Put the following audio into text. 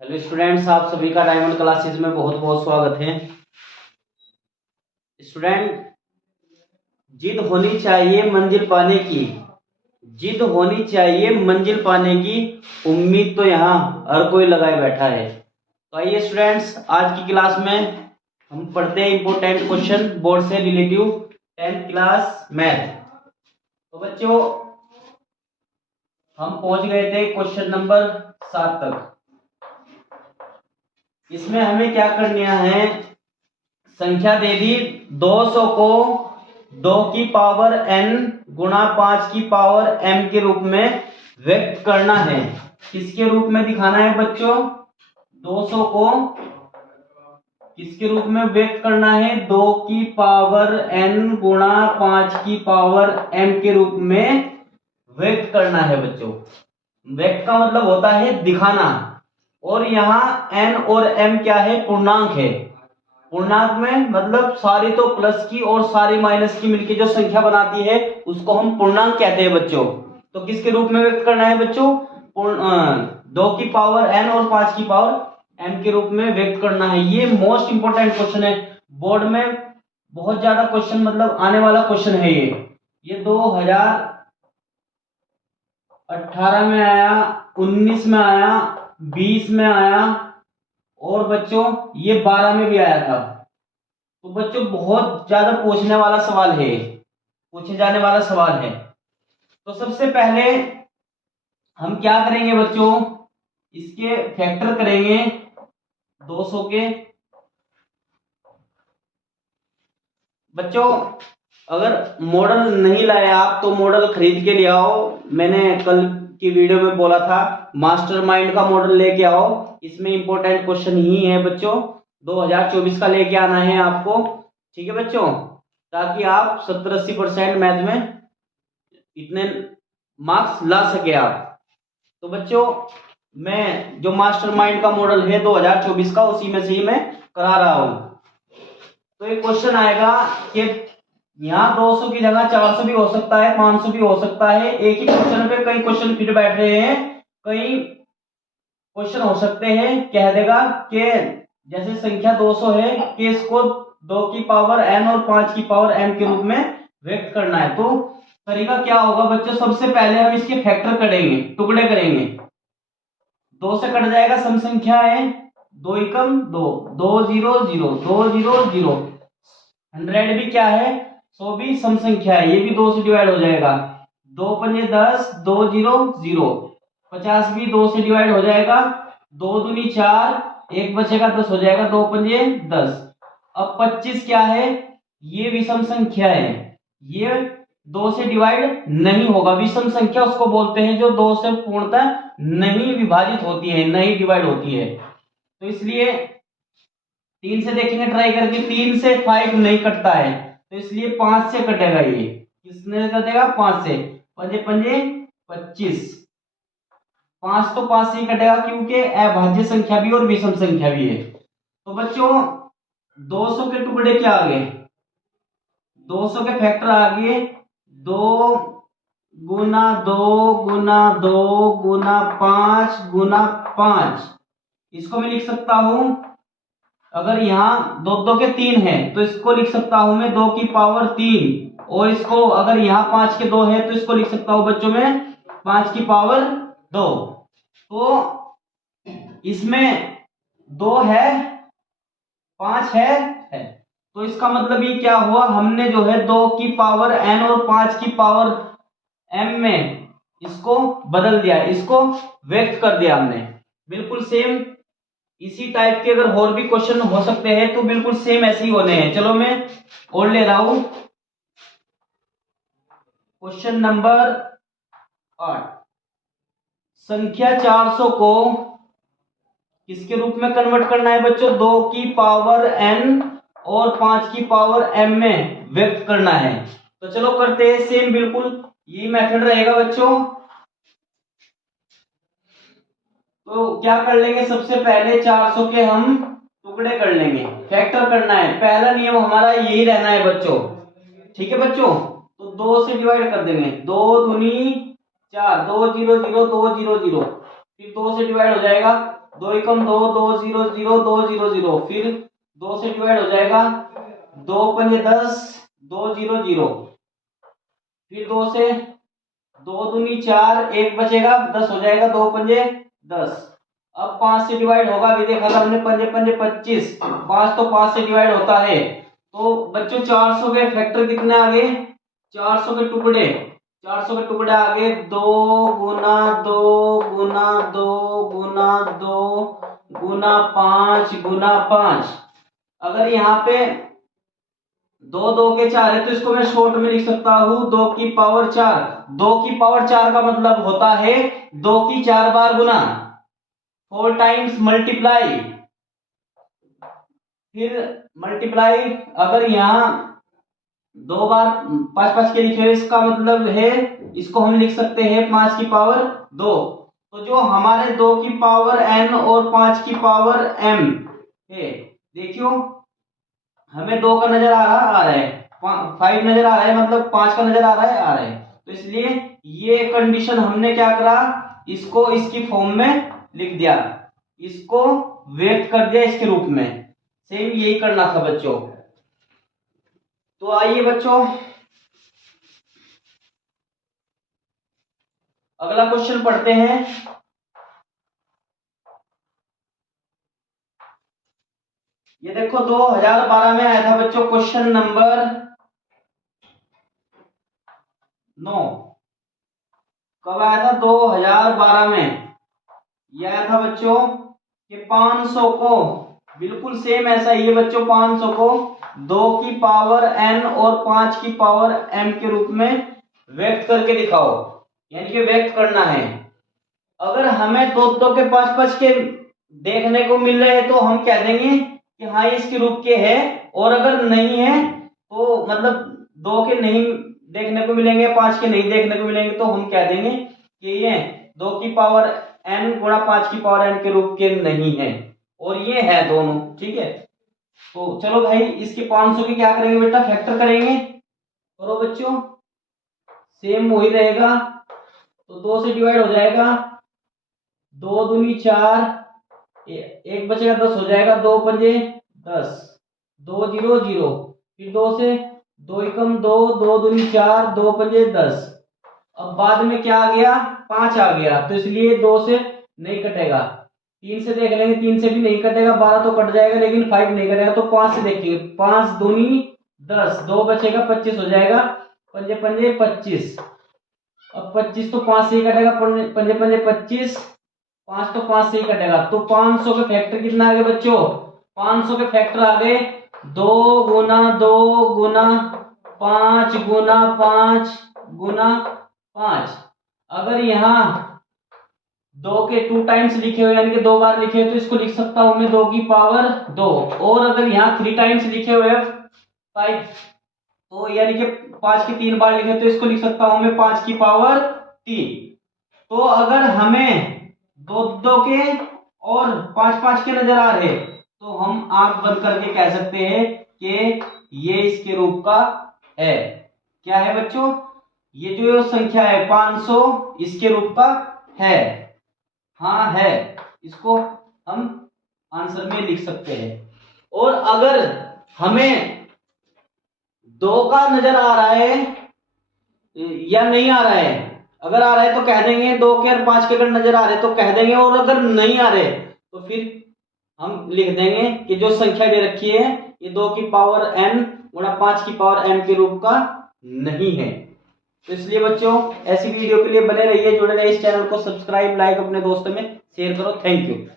Hello students, आप सभी का डायमंड क्लासेस में बहुत बहुत स्वागत है। स्टूडेंट, जिद होनी चाहिए मंजिल पाने की। जिद होनी चाहिए मंजिल पाने की, उम्मीद तो यहाँ हर कोई लगाए बैठा है। तो आइए स्टूडेंट्स, आज की क्लास में हम पढ़ते हैं इंपॉर्टेंट क्वेश्चन बोर्ड से रिलेटिव 10th क्लास मैथ। तो बच्चों, हम पहुंच गए थे क्वेश्चन नंबर 7 तक। इसमें हमें क्या करना है, संख्या दे दी 200 को 2 की पावर n गुणा 5 की पावर m के रूप में व्यक्त करना है। किसके रूप में दिखाना है बच्चों? 200 को किसके रूप में व्यक्त करना है? 2 की पावर n गुणा 5 की पावर m के रूप में व्यक्त करना है बच्चों। व्यक्त का मतलब होता है दिखाना, और यहाँ n और m क्या है? पूर्णांक है। पूर्णांक में मतलब सारी तो प्लस की और सारी माइनस की मिलकर जो संख्या बनाती है उसको हम पूर्णांक कहते हैं बच्चों। तो किसके रूप में व्यक्त करना है बच्चों? 2 की पावर n और 5 की पावर m के रूप में व्यक्त करना है। ये मोस्ट इंपोर्टेंट क्वेश्चन है, बोर्ड में बहुत ज्यादा क्वेश्चन मतलब आने वाला क्वेश्चन है। ये 2018 में आया, 19 में आया, 20 में आया, और बच्चों ये 12 में भी आया था। तो बच्चों बहुत ज्यादा पूछने वाला सवाल है, पूछे जाने वाला सवाल है। तो सबसे पहले हम क्या करेंगे बच्चों, इसके फैक्टर करेंगे 200 के। बच्चों अगर मॉडल नहीं लाए आप तो मॉडल खरीद के ले आओ। मैंने कल की वीडियो में बोला था मास्टरमाइंड का मॉडल लेके आओ, इसमें इंपॉर्टेंट क्वेश्चन ही है बच्चों। 2024 का लेके आना है आपको, ठीक है बच्चों, ताकि आप 70-80% मैथ में इतने मार्क्स ला सके आप। तो बच्चों मैं जो मास्टरमाइंड का मॉडल है 2024 का, उसी में से ही मैं करा रहा हूं। तो एक क्वेश्चन आएगा कि यहाँ 200 की जगह 400 भी हो सकता है, 500 भी हो सकता है। एक ही क्वेश्चन पे कई क्वेश्चन फिर बैठ रहे हैं, कई क्वेश्चन हो सकते हैं। कह देगा कि जैसे संख्या 200 है कि इसको 2 की पावर n और 5 की पावर m के रूप में व्यक्त करना है। तो तरीका क्या होगा बच्चों, सबसे पहले हम इसके फैक्टर करेंगे, टुकड़े करेंगे। 2 से कट जाएगा, सम संख्या है, 2 एकम 2, 2 0 0, 2 0 0। 100 भी क्या है? 100 भी सम संख्या है, ये भी 2 से डिवाइड हो जाएगा। 2 पंजे 10, 2 0 0। 50 भी 2 से डिवाइड हो जाएगा, 2 दूनी 4, एक बचेगा 10 हो जाएगा, 2 पंजे 10। अब 25 क्या है? ये विषम संख्या है, ये 2 से डिवाइड नहीं होगा। विषम संख्या उसको बोलते हैं जो 2 से पूर्णतः नहीं विभाजित होती है, नहीं डिवाइड होती है। तो इसलिए 3 से देखेंगे ट्राई करके, 3 से 5 नहीं कटता है, तो इसलिए 5 से कटेगा। ये किसने कटेगा? 5 से। पंजे पंजे 25, 5 तो 5 से ही कटेगा क्योंकि अभाज्य संख्या भी और विषम संख्या भी है। तो बच्चों 200 के टुकड़े क्या आ गए? 200 के फैक्टर आ गए 2 गुना 2 गुना 2 गुना 5 गुना 5। इसको मैं लिख सकता हूं, अगर यहाँ 2 2 के 3 है तो इसको लिख सकता हूं मैं 2 की पावर 3, और इसको अगर यहाँ 5 के 2 है तो इसको लिख सकता हूं बच्चों में 5 की पावर 2। तो इसमें 2 है, 5 है। तो इसका मतलब ये क्या हुआ, हमने जो है 2 की पावर n और 5 की पावर m में इसको बदल दिया, इसको व्यक्त कर दिया हमने। बिल्कुल सेम इसी टाइप के अगर और भी क्वेश्चन हो सकते हैं तो बिल्कुल सेम ऐसे ही होने हैं। चलो मैं और ले रहा हूं क्वेश्चन नंबर 8। संख्या 400 को किसके रूप में कन्वर्ट करना है बच्चों? 2 की पावर n और 5 की पावर m में व्यक्त करना है। तो चलो करते हैं सेम, बिल्कुल यही मेथड रहेगा बच्चों। तो क्या कर लेंगे, सबसे पहले 400 के हम टुकड़े कर लेंगे, फैक्टर करना है। पहला नियम हमारा यही रहना है बच्चों, ठीक है बच्चों। तो 2 से डिवाइड कर देंगे, 2 दूनी 4, 2 0 0, 2 0 0, फिर 2 से डिवाइड हो जाएगा, 2 एकम 2, 2 0 0 2 0 0, फिर 2 से डिवाइड हो जाएगा, 2 पंजे 10, 2 0 0, फिर 2 से 2 दूनी 4, 1 बचेगा, 10 हो जाएगा, 2 पंजे 10। अब 5 से डिवाइड होगा, अभी देखा था हमने, पंजे पंजे 25, 5 तो 5 से डिवाइड होता है। तो बच्चों 400 के फैक्टर कितने आ गए, 400 के टुकड़े, 400 के टुकड़े आ गए 2 गुना 2 गुना 2 गुना 2 गुना 5 गुना 5। अगर यहाँ पे 2 2 के 4 है तो इसको मैं शॉर्ट में लिख सकता हूँ 2 की पावर 4। 2 की पावर 4 का मतलब होता है 2 की 4 बार गुना, 4 टाइम्स मल्टीप्लाई, फिर मल्टीप्लाई। अगर यहाँ 2 बार 5 5 के लिखे हुए, इसका मतलब है इसको हम लिख सकते हैं 5 की पावर 2। तो जो हमारे 2 की पावर n और 5 की पावर m है, देखियो हमें 2 का नजर आ रहा है, 5 नजर आ रहा है, मतलब 5 का नजर आ रहा है। तो इसलिए ये कंडीशन हमने क्या करा, इसको इसकी फॉर्म में लिख दिया, इसको व्यक्त कर दिया इसके रूप में। सेम यही करना था बच्चों। तो आइए बच्चों अगला क्वेश्चन पढ़ते हैं। ये देखो 2012 में आया था बच्चों क्वेश्चन नंबर 9। कब आया था, 2012 में। यह आया था बच्चों कि 500 को, बिल्कुल सेम ऐसा ही है बच्चों, 500 को 2 की पावर n और 5 की पावर m के रूप में व्यक्त करके दिखाओ, यानी कि व्यक्त करना है। अगर हमें 2 2 के 5 5 के देखने को मिल रहे हैं तो हम कह देंगे कि हाँ ये इसके रूप के है, और अगर नहीं है तो मतलब 2 के नहीं देखने को मिलेंगे, 5 के नहीं देखने को मिलेंगे, तो हम कह देंगे कि ये 2 की पावर n गुणा 5 की पावर n के रूप के नहीं है, और ये है दोनों। ठीक है, तो चलो भाई इसके 500 की क्या करेंगे बेटा, फैक्टर करेंगे। करो बच्चों, सेम वही रहेगा, तो 2 से डिवाइड हो जाएगा, 2 दूनी 4, 1 बचेगा, 10 हो जाएगा, 2 पंजे 10, 2 0 0, फिर 2 से 2 एकम 2, 2 दूनी 4, 2 पंजे 10। अब बाद में क्या आ गया, 5 आ गया, तो इसलिए 2 से नहीं कटेगा। 3 से देख लेंगे, 3 से भी नहीं कटेगा, 12 तो कट जाएगा लेकिन 5 नहीं कटेगा, तो 5 से देखेंगे, 5 दूनी 10, 2 बचेगा, 25 हो जाएगा, पंजे पंजे 25। अब 25 तो 5 से ही कटेगा, पंजे पंजे 25, 5 तो 5 से ही कटेगा, तो 500 के फैक्टर कितना आ गए बच्चों, 500 के फैक्टर आ गए 2 गुना 2 गुना 5 गुना 5 गुना 5। अगर यहाँ 2 के 2 टाइम्स लिखे हुए, यानी कि 2 बार लिखे हुए, तो इसको लिख सकता हूं मैं 2 की पावर 2। और अगर यहाँ 3 टाइम्स लिखे हुए 5, तो यानी कि 5 के 3 बार लिखे, तो इसको लिख सकता हूं मैं 5 की पावर 3। तो अगर हमें 2 2 के और 5 5 के नजर आ रहे, तो हम आंख बंद करके कह सकते हैं कि ये इसके रूप का है। क्या है बच्चों, ये जो संख्या है 500 इसके रूप का है, हाँ है, इसको हम आंसर में लिख सकते हैं। और अगर हमें 2 का नजर आ रहा है या नहीं आ रहा है, अगर आ रहा है तो कह देंगे 2 के और 5 के अगर नजर आ रहे तो कह देंगे, और अगर नहीं आ रहे तो फिर हम लिख देंगे कि जो संख्या दे रखी है ये 2 की पावर n गुणा 5 की पावर m के रूप का नहीं है। तो इसलिए बच्चों ऐसी वीडियो के लिए बने रहिए, जुड़े रहिए, इस चैनल को सब्सक्राइब, लाइक, अपने दोस्तों में शेयर करो। Thank you.